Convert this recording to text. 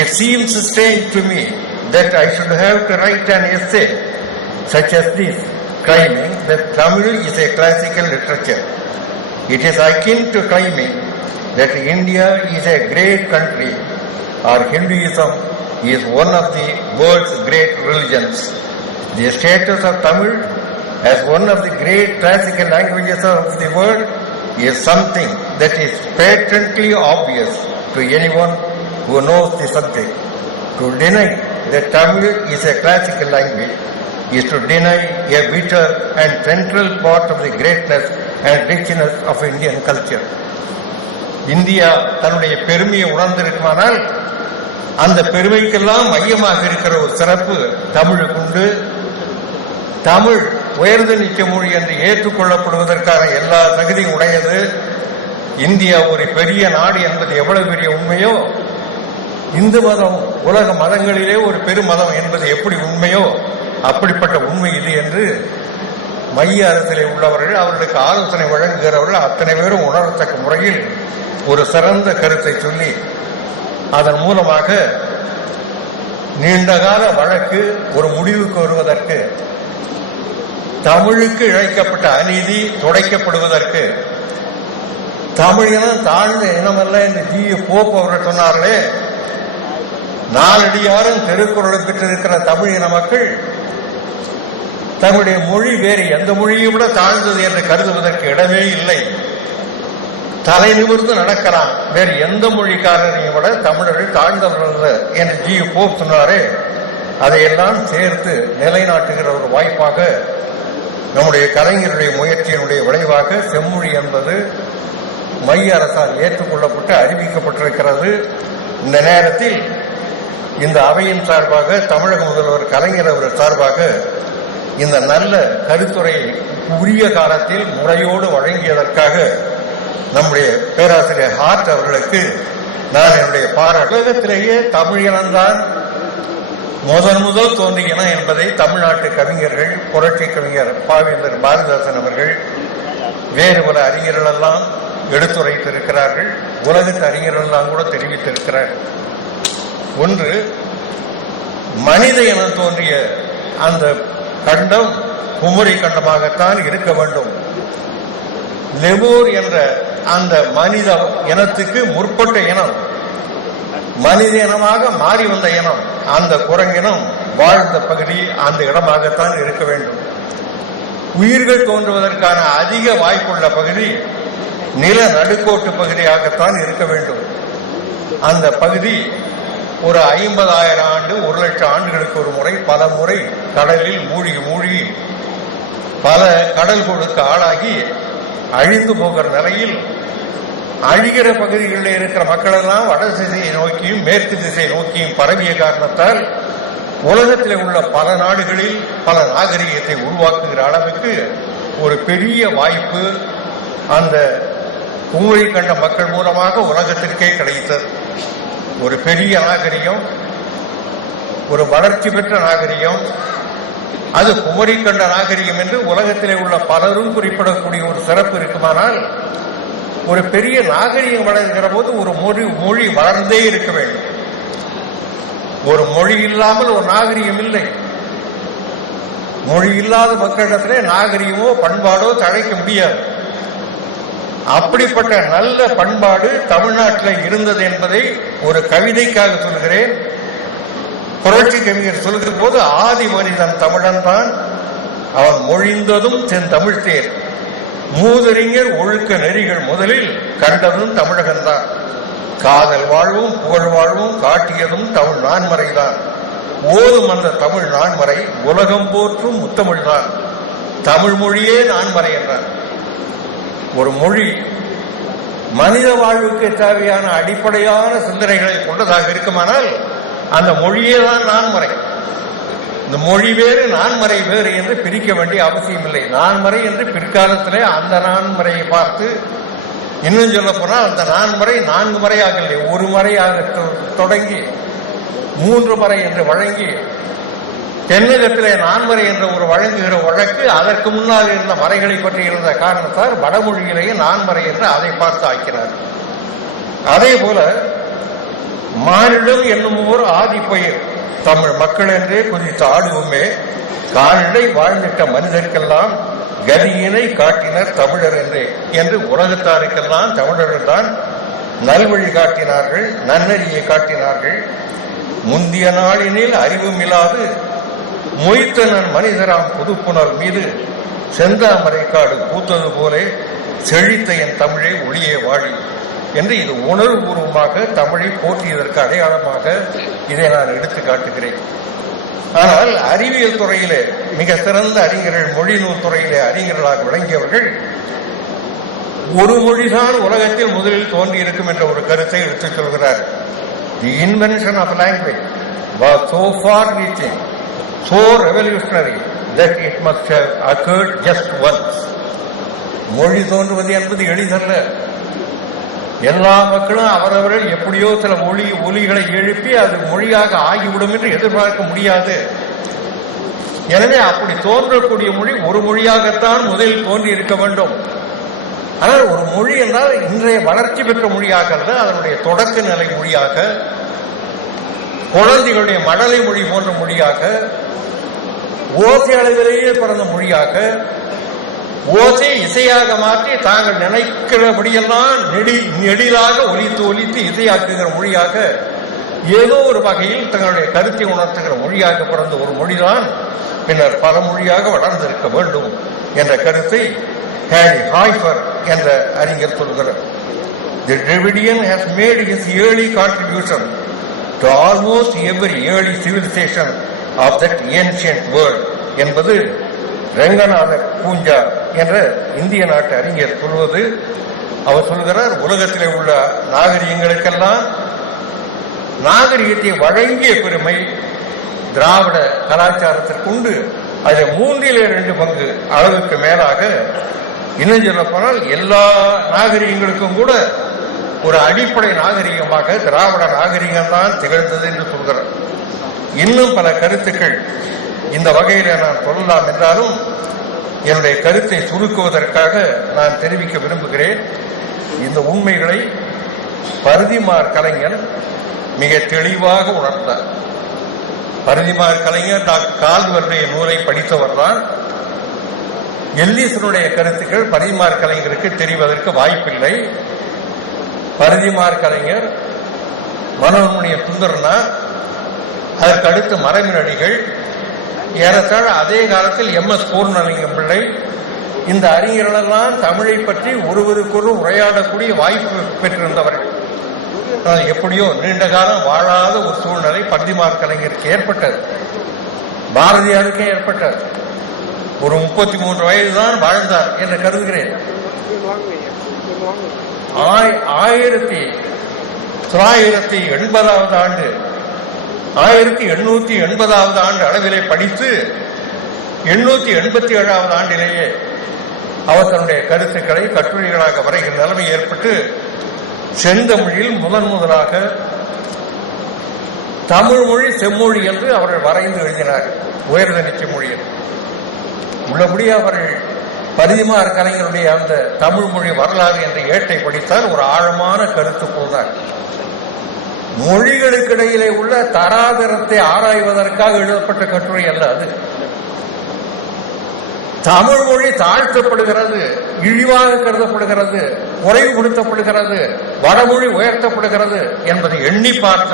It seems strange to me that I should have to write an essay such as this, claiming that Tamil is a classical literature. It is akin to claiming that India is a great country or Hinduism is one of the world's great religions. The status of Tamil as one of the great classical languages of the world is something that is patently obvious to anyone who knows the subject. To deny that Tamil is a classical language is to deny a vital and central part of the greatness and richness of Indian culture. India தன்னுடைய பெருமையை உணர்ந்திருக்குமானால் அந்த பெருமைக்கெல்லாம் மையமாக இருக்கிற ஒரு சிறப்பு தமிழுக்கு உண்டு. தமிழ் உயர்ந்த நிச்ச மொழி என்று ஏற்றுக்கொள்ளப்படுவதற்கான எல்லா தகுதியும் உடையது. இந்தியா ஒரு பெரிய நாடு என்பது எவ்வளவு பெரிய உண்மையோ, இந்து மதம் உலக மதங்களிலே ஒரு பெருமதம் என்பது எப்படி உண்மையோ அப்படிப்பட்ட உண்மை இது என்று மைய அரசிலே உள்ளவர்கள், அவர்களுக்கு ஆலோசனை வழங்குகிறவர்கள் அத்தனை பேரும் உணரத்தக்க முறையில் ஒரு சிறந்த கருத்தை சொல்லி அதன் மூலமாக நீண்டகால வழக்கு ஒரு முடிவுக்கு வருவதற்கு, தமிழுக்கு இழைக்கப்பட்ட அநீதி துடைக்கப்படுவதற்கு, தமிழ் இனம் தாழ்ந்த இனமல்ல என்று ஜி.யு. போப் அவர்கள் சொன்னார்களே, நாலடியாரும் திருக்குறளை பெற்றிருக்கிற தமிழ் இன மக்கள் தங்களுடைய மொழி வேறு எந்த மொழியை விட தாழ்ந்தது என்று கருதுவதற்கு இடமே இல்லை. தலை நிமிர்ந்து நடக்கலாம். வேறு எந்த மொழிக்காரரையும் விட தமிழர்கள் தாழ்ந்தவர்கள் என்று ஜி.யு. போப் சொன்னாரே, அதையெல்லாம் சேர்த்து நிலைநாட்டுகிற ஒரு வாய்ப்பாக நம்முடைய கலைஞருடைய முயற்சியினுடைய விளைவாக செம்மொழி என்பது மைய அரசால் ஏற்றுக்கொள்ளப்பட்டு அறிவிக்கப்பட்டிருக்கிறது. இந்த நேரத்தில் இந்த அவையின் சார்பாக தமிழக முதல்வர் கலைஞர் அவர் சார்பாக இந்த நல்ல கருத்துரையை உரிய காலத்தில் முறையோடு வழங்கியதற்காக நம்முடைய பேராசிரியர் ஹார்ட் அவர்களுக்கு நான் என்னுடைய பாராட்டு. உலகத்திலேயே தமிழ் இனம்தான் முதல் தோன்றிய இனம் என்பதை தமிழ்நாட்டு கவிஞர்கள், புரட்சி கவிஞர் பாவேந்தர் பாரதிதாசன் அவர்கள், வேறு பல அறிஞர்கள் எல்லாம் எடுத்துரைத்திருக்கிறார்கள். உலகத்து அறிஞர்கள் எல்லாம் கூட தெரிவித்திருக்கிறார்கள். ஒன்று, மனித இனம் தோன்றிய அந்த கண்டம் குமரி கண்டமாகத்தான் இருக்க வேண்டும். லெமூர் என்ற அந்த மனித இனத்துக்கு முற்பட்ட இனம், மனித இனமாக மாறி வந்த இனம், அந்த குரங்கினம் வாழ்ந்த பகுதி அந்த இடமாகத்தான் இருக்க வேண்டும். உயிர்கள் தோன்றுவதற்கான அதிக வாய்ப்புள்ள பகுதி நில நடுக்கோட்டு பகுதியாகத்தான் இருக்க வேண்டும். அந்த பகுதி ஒரு 50,000 ஆண்டு 1,00,000 ஆண்டுகளுக்கு ஒரு முறை பல முறை கடலில் மூழ்கி பல கடல் கொடுக்க ஆளாகி அழிந்து போகிற நிலையில் அழிகிற பகுதிகளில் இருக்கிற மக்கள் எல்லாம் வட திசையை நோக்கியும் மேற்கு திசையை நோக்கியும் பரவிய காரணத்தால் உலகத்தில் உள்ள பல நாடுகளில் பல நாகரிகத்தை உருவாக்குகிற அளவுக்கு ஒரு பெரிய வாய்ப்பு அந்த குமரி கண்ட மக்கள் மூலமாக உலகத்திற்கே கிடைத்தது. ஒரு பெரிய நாகரிகம், ஒரு வளர்ச்சி பெற்ற நாகரிகம், அது குமரி கண்ட நாகரிகம் என்று உலகத்திலே உள்ள பலரும் குறிப்பிடக்கூடிய ஒரு சிறப்பு இருக்குமானால், ஒரு பெரிய நாகரிகம் வளர்கிற போது ஒரு மொழி வளர்ந்தே இருக்க வேண்டும். ஒரு மொழி இல்லாமல் ஒரு நாகரிகம் இல்லை. மொழி இல்லாத மக்களிடத்திலே நாகரிகமோ பண்பாடோ தழைக்க முடியாது. அப்படிப்பட்ட நல்ல பண்பாடு தமிழ்நாட்டில் இருந்தது என்பதை ஒரு கவிதைக்காக சொல்கிறேன். புரட்சி கவிஞர் சொல்கிற போது ஆதி மனிதன் தமிழன் தான், அவன் மொழிந்ததும் தென் தமிழ் தேர், மூதறிஞர் ஒழுக்க நெறிகள் முதலில் கண்டதும் தமிழகன்தான், காதல் வாழ்வும் புகழ் வாழ்வும் காட்டியதும் தமிழ் நான்மறைதான், ஓதும் அந்த தமிழ் நான்மறை உலகம் போற்றும் முத்தமிழ் தான், தமிழ் மொழியே நான்மறை என்றார். ஒரு மொழி மனித வாழ்வுக்கு தேவையான அடிப்படையான சிந்தனைகளை கொண்டதாக இருக்குமானால் அந்த மொழியே தான் நான்மறை. இந்த மொழி வேறு நான்மறை வேறு என்று பிரிக்க வேண்டிய அவசியம் இல்லை. நான்மறை என்று பிற்காலத்திலே அந்த நான்மறையை பார்த்து, இன்னும் சொல்ல போனால் அந்த நான்மறை 4 முறையாக இல்லை, ஒரு முறையாக தொடங்கி 3 முறை என்று வழங்கி தென்னகத்திலே நான்மறை என்ற ஒரு வழங்குகிற வழக்கு அதற்கு முன்னால் இருந்த மறைகளை பற்றி இருந்த காரணத்தால் வடமொழியிலேயே நான்மறை என்று அதை பார்த்து ஆக்கிறார். அதே போல மானிடம் என்னும் ஓர் ஆதிப்பயிர் தமிழ் மக்கள் என்றே குறித்து ஆடுவோமே, கால்நடை வாழ்ந்திட்ட மனிதர்க்கெல்லாம் கதியினை காட்டினர் தமிழர் என்றே என்று உலகத்தாருக்கெல்லாம் தமிழர்கள் தான் நல்வழி காட்டினார்கள், நன்னறியை காட்டினார்கள். முந்திய நாளினில் அறிவுமில்லாது மொய்த்தனன் மனிதராம் புதுப்புணர் மீது செந்தாமரைக்காடு பூத்தது போலே செழித்த என் தமிழை ஒளியே வாழி என்று இது உணர்வுபூர்வமாக தமிழை போற்றியதற்கு அடையாளமாக இதை நான் எடுத்து காட்டுகிறேன். ஆனால் அறிவியல் துறையிலே மிக சிறந்த அறிஞர்கள், மொழிநூல் துறையிலே அறிஞர்களாக விளங்கியவர்கள் ஒரு மொழிதான் உலகத்தில் முதலில் தோன்றியிருக்கும் என்ற ஒரு கருத்தை எடுத்துச் சொல்கிறார். The invention of language was so far-reaching, so revolutionary that it must have occurred just once. மொழி தோன்றுவது என்பது எளிதல்ல. எல்லா மக்களும் அவரவர்கள் எப்படியோ சில ஒலிகளை எழுப்பி அது மொழியாக ஆகிவிடும் என்று எதிர்பார்க்க முடியாது. எனவே அப்படி தோன்றக்கூடிய மொழி ஒரு மொழியாகத்தான் முதலில் தோன்றி இருக்க வேண்டும். ஆனால் ஒரு மொழி என்றால் இன்றைய வளர்ச்சி பெற்ற மொழியாக அல்ல, அதனுடைய தொடக்க நிலை மொழியாக, குழந்தைகளுடைய மழலை மொழி போன்ற மொழியாக, ஓசை அளவிலேயே பிறந்த மொழியாக, ஓசை இசையாக மாற்றி தாங்கள் நினைக்கிறபடியெல்லாம் நெடிலாக ஒலித்து இசையாக்குகிற மொழியாக, ஏதோ ஒரு வகையில் தங்களுடைய கருத்தை உணர்த்துகிற மொழியாக பிறந்த ஒரு மொழிதான் பின்னர் பல மொழியாக வளர்ந்திருக்க வேண்டும் என்ற கருத்தை ஹாரி ஹாய்ஃபர் என்ற அறிஞர் சொல்கிறார். The Dravidian has made his early contribution to almost every early civilization of that ancient world என்பது ரங்கநாத பூஞ்சா என்ற இந்திய நாட்டு அறிஞர் சொல்வது. அவர் சொல்கிறார், உலகத்திலே உள்ள நாகரிகங்களுக்கெல்லாம் நாகரிகத்தை வழங்கிய பெருமை திராவிட கலாச்சாரத்திற்கு உண்டு. அதில் 3/2 பங்கு அளவுக்கு மேலாக, இன்னும் சொல்ல போனால் எல்லா நாகரிகங்களுக்கும் கூட ஒரு அடிப்படை நாகரிகமாக திராவிட நாகரிகம் தான் திகழ்ந்தது என்று சொல்கிறார். இன்னும் பல கருத்துக்கள் இந்த வகையில் நான் சொல்லலாம் என்றாலும் என்னுடைய கருத்தை சுருக்குவதற்காக நான் தெரிவிக்க விரும்புகிறேன். இந்த உண்மைகளை பரிதிமார் கலைஞர் மிக தெளிவாக உணர்ந்தார். பரிதிமார் கலைஞர் டாக்டர் கால்வருடைய நூலை படித்தவர் தான். எல்லீசனுடைய கருத்துக்கள் பரிதிமார் கலைஞருக்கு தெரிவதற்கு வாய்ப்பில்லை. பரிதிமார் கலைஞர், மனோன்மணிய சுந்தரனார், அதற்கடுத்து மறைமலடிகள், ஏறத்தாழ அதே காலத்தில் MS பூர்ணலிங்கம் பிள்ளை, இந்த அறிஞர்களெல்லாம் தமிழை பற்றி ஒருவருக்கொரு உரையாடக்கூடிய வாய்ப்பு பெற்றிருந்தவர்கள். ஆனால் எப்படியோ நீண்ட காலம் வாழாத ஒரு சூழ்நிலை பரிதிமார் கலைஞருக்கு ஏற்பட்டது. பாரதியாருக்கே ஏற்பட்டது. ஒரு 33 வயது தான் வாழ்ந்தார் என்று கருதுகிறேன். 1980வது ஆண்டு 1880வது ஆண்டு அளவிலே படித்து 887வது ஆண்டிலேயே அவர் தன்னுடைய கருத்துக்களை கட்டுரைகளாக வரைகிற நிலைமை ஏற்பட்டு செந்தமிழில் முதலாக தமிழ் மொழி செம்மொழி என்று அவர்கள் வரைந்து எழுதினார். உயர்தனி செம்மொழியில் உள்ளபடியே அவர்கள் பரிதிமார் கலைஞருடைய அந்த தமிழ் மொழி வரலாறு என்ற ஏட்டை படித்தால் ஒரு ஆழமான கருத்து போனார். மொழிகளுக்கிடையிலே உள்ள தராதரத்தை ஆராய்வதற்காக எழுதப்பட்ட கட்டுரை அல்ல அது. தமிழ் மொழி தாழ்த்தப்படுகிறது, இழிவாக கருதப்படுகிறது, குறைவுபடுத்தப்படுகிறது, வடமொழி உயர்த்தப்படுகிறது என்பதை எண்ணி பார்த்த